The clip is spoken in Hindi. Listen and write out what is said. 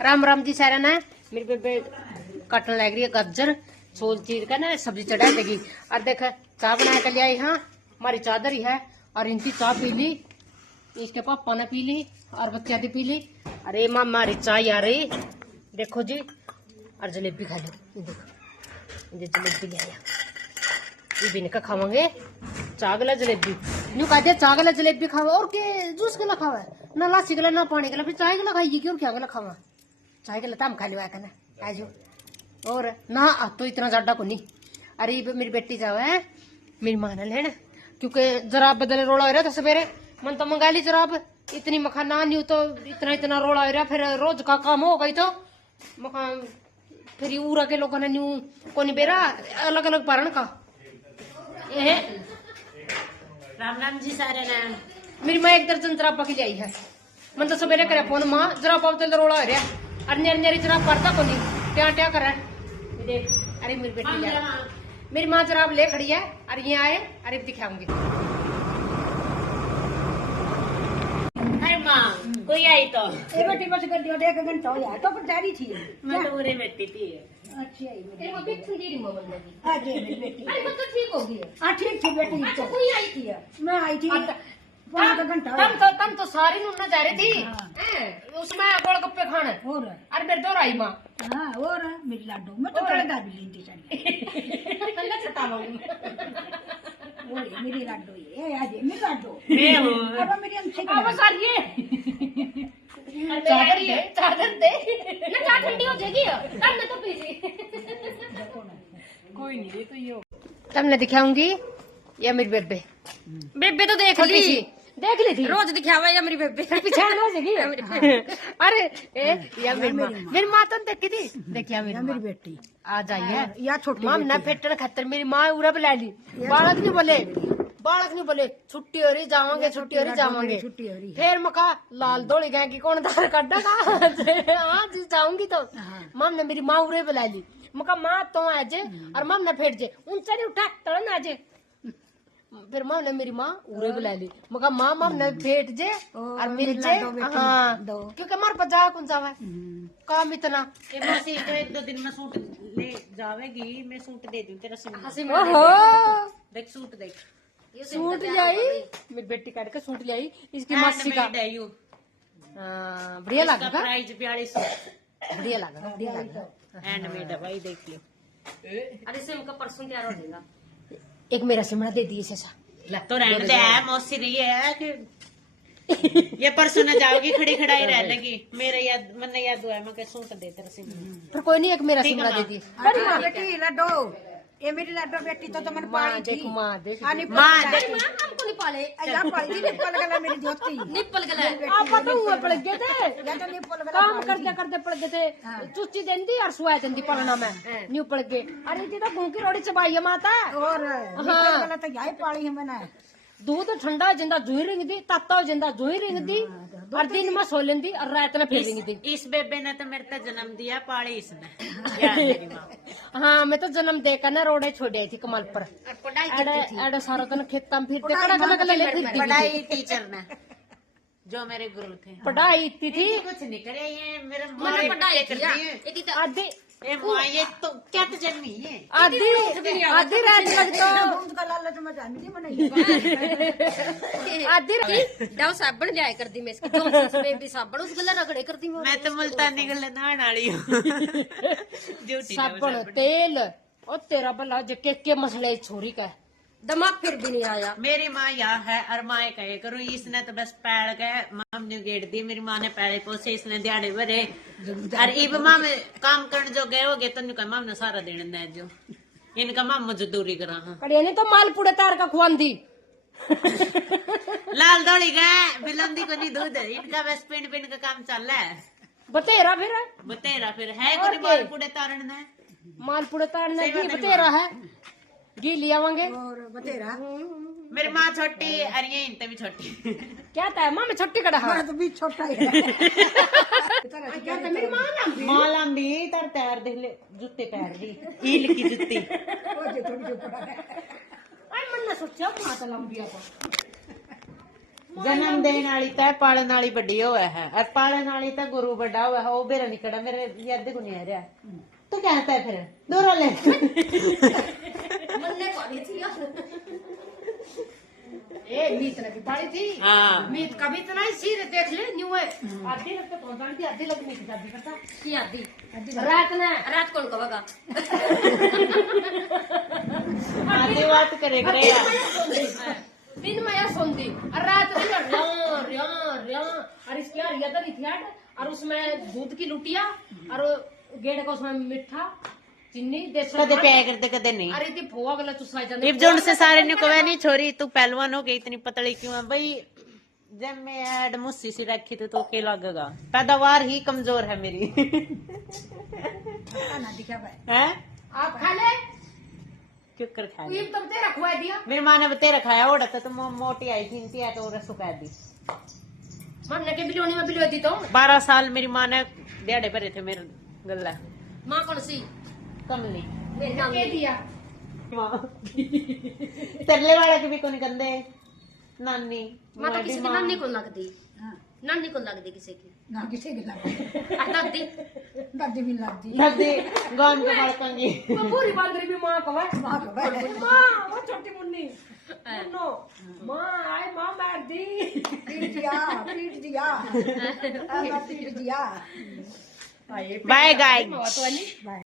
राम राम जी सारा ना। मेरी बेबे काटने लग रही है गाजर छोल चीर का ना सब्जी चढ़ा देगी। और देख चाय बना कर लिया यहाँ हमारी चादर ही है। और इनकी चाय पी ली, इसके पापा ने पी ली और बच्चा ने पी ली। अरे माँ हमारी चाय आ रही देखो जी। और जलेबी खा लो, ये देखो ये जलेबी ले आया। ये भी इनका खावांगे चागला जलेबी न्यू कहा दिया चागला जलेबी खावा और के जूस गला खावा ना लासी गला ना पानी गला फिर चाय गला खाएगी क्यों क्या गला खावा चाय गला तम खा लिया करना आजो और ना तो इतना ज्यादा को नहीं। अरे मेरी बेटी जावा है मेरी मां ने लेना क्योंकि जराब बदले रोला हो रहा था सवेरे मन तो मंगा ली जराब इतनी मखा ना न्यू तो इतना इतना रोला हो रहा फिर रोज का काम हो गई तो मखा फिर उरा के लोगों ने न्यू को नहीं बेरा अलग अलग पारण का ये राम राम जी सारे नाम। मेरी माँ एक दर्जन जराब पकी आई है मन तो सवेरे करे फोन माँ जराब पाव रोड़ा हो रहा अन्य अन्य जराब पड़ता को नहीं क्या क्या करे देख। अरे मेरी बेटी ले मेरी माँ जराब ले खड़ी है और ये आए अरे दिखाऊंगी। अरे माँ कोई आई तो ये बेटी बस कर दियो 1 घंटा हो जाए तो पर जा रही थी मैं तो उरे बैठी थी। अच्छी आई तेरी वो बिक सुंदरी मोबाइल लगी हां जी मेरी बेटी अरे वो तो ठीक होगी। हां ठीक थी बेटी अच्छा कोई आई थी मैं आई थी 1 घंटा तम तो सारी नुन्ना जा रही थी उसमें गोलगप्पे खाने और अरे मेरे दो आई माँ हां और मेरी लाडो मैं तो कड़गा भी लेती चढ़ी तंगा छटा लो वो मेरी लाडो ये आज मेरी लाडो मैं हूँ अब मेरी अंशी अब सर ये चादर दे ना चाय ठंडी हो जाएगी तब मैं तो पीजी कोई नहीं ये तो ये तब मैं दिखाऊंगी या मेरी बेबे बेबे तो देख ली थी रोज दिखावा या मेरी बेबे पीछे हो जाएगी अरे या मेरी माँ तो देखी थी देखिया मेरी बेटी आ जाइए या छोटी माम ना फेटन खतर मेरी माँ उरा बुला ली बालक नहीं बोले छुट्टी हो रही जावांगे छुट्टी हो रही जावांगे छुट्टी हो रही फिर मका लाल दौड़ी गए कि कौन धार काटा हाँ जी जाऊंगी तो माम ने मेरी माँ उरे बुला ली मका माँ तो आज और माम ने फेट जे ऊंचा नहीं उठा तड़न आज फिर माँ ने मेरी माँ उरे बुला ली मका माँ माम ने फेट जे और मिल जे हाँ क्योंकि हमारे पास जा कौन जावा काम इतना ये मौसी तो 1-2 दिन में सूट ले जावेगी मैं सूट दे दूं तेरा सूट हंसी में देख सूट देख सूट ले आई मेरी बेटी काट के सूट ले आई इसकी मासी का बढ़िया बढ़िया लगा प्राइस 4200 बढ़िया लगा हैंडमेड है भाई देख लो। अरे सिम का परसों तैयार हो जाएगा एक मेरा सिमड़ा दे दिए चाचा तो रहने दे मौसी रही है कि ये परसों न जाओगी खड़ी खड़ाई रह लगी मेरे याद मन याद हुआ मैं सूट दे तेरा सिम पर कोई नहीं एक मेरा सिमड़ा दे दिए अरे मां बेटी लाडो ये मेरी लाडो बेटी तो मन पाली थी माँ देख माँ देख हमको नहीं पाले या पाली निपल गला मेरी जोती निपल गए आप पता हुआ पड़ गए थे या तो निपल गला काम करते करते पड़ गए थे चुस्ती देंदी और सुआ देंदी पलना में न्यू पड़ गए अरे जी तो घूकी रोटी चबाई है माता और निपल गला तो यही पाली है मैंने दूध ठंडा जिंदा जुई रिंग दी ताता जिंदा जुई रिंग दी और दिन में सो लेंदी और रात में फिर रिंग दी इस बेबे ने तो मेरे को जन्म दिया पाली इसने यार मेरी माँ हाँ मैं तो जन्म देकर ना रोडे छोड़ आई थी कमाल पर एडे सारा दिन खेत में फिरते कड़ा कड़ा कड़ा ले फिरती पढ़ाई टीचर ने जो मेरे गुरु थे पढ़ाई इतनी थी कुछ नहीं करे ये मेरे मैंने पढ़ाई करती है आधी ये माँ ये तो क्या तो जन्मी है आधी रात लगता दूध का लालच में जानी थी मैंने आधी डाउ साबण जाया कर दी मैं इसकी जॉनसन बेबी साबण उस गला रगड़े कर दी मैं तो मुल्तानी गले नहाने वाली हूँ झूठी साबण तेल और तेरा भला जो के मसले छोरी का दिमाग फिर भी नहीं आया मेरी माँ यहाँ है और माँ कहे करूँ इसने तो बस पैड़ गए माम ने गेट दी मेरी माँ ने पैड़े पोसे इसने दिहाड़े भरे और इब माँ में काम करने जो गए हो गए तो इनका माम ने सारा दिन न जो इनका माम मजदूरी करा हाँ अरे नहीं तो मालपुड़े तार का खुआन दी लाल दौड़ी गए बिलंदी को नहीं दूध इनका बस पिंड पिंड का काम चल रहा है बतेरा फिर बतेरा फिर है कोई मालपुड़े तारण ने मालपुड़े तारने की बतेरा है घी ले आवांगे और बतेरा मेरी माँ छोटी और ये इनते भी छोटी क्या था माँ में छोटी कड़ा मैं तो भी छोटा ही है क्या था मेरी माँ ना माँ लंबी तर तैयार देख ले जूते पैर दी हील की जूती वो जो थोड़ी जो पड़ा है आई मन ना सोचा माँ तो लंबी आपा जन्म देने वाली तय पालन वाली बड़ी हुआ है और पालन वाली तो गुरु बड़ा हुआ है वो बेरा निकड़ा मेरे याद को नहीं आ रहा तू कहता है फिर दोहरा ले मन्ने पड़ी थी ए मीत लगी पड़ी थी हाँ मीत कभी इतना ही सीर देख ले न्यू है आधी लगते पहुंचा दी आधी लगने की शादी करता की आधी रात ना रात कौन कहेगा आधी बात करेगा दिन में यह सुनती और रात में रिया रिया रिया और इसके यार ये तो थियाट और उसमें दूध की लुटिया और गेड़ का उसमें मिठा चीनी देसी कदे प्यार करते कदे नहीं अरे ती फोआ गला चुसा जाने इब जोन से सारे ने कहा नहीं छोरी तू पहलवान हो गई इतनी पतली क्यों है भाई जब मैं ऐड मुस्सी सी रखी तो के लगेगा पैदावार ही कमजोर है मेरी ना दिखा भाई है आप खा ले क्यों कर खा ये तुम तेरा खुआ दिया मेरी माँ ने तेरा खाया ओढ़ा था तो मोटी आई थी इनती है तो सुखा दी मन के बिलोनी में बिलो दी तो 12 साल मेरी माँ ने दिहाड़े भरे थे मेरे गला माँ कौन सी कमली मेरे नाम के दिया तरले वाला के भी कोनी कंदे नानी माँ तो किसी की नानी को लगती हां नानी को लगती किसी की ना किसे के लग दादी दादी भी लगती दादी गौन के बड़कंगी वो पूरी बात करी भी माँ को है मां को भाई माँ वो छोटी मुन्नी मुन्नो माँ आए माँ मार दी पीट दिया पीट दिया बाय गाइस तो नहीं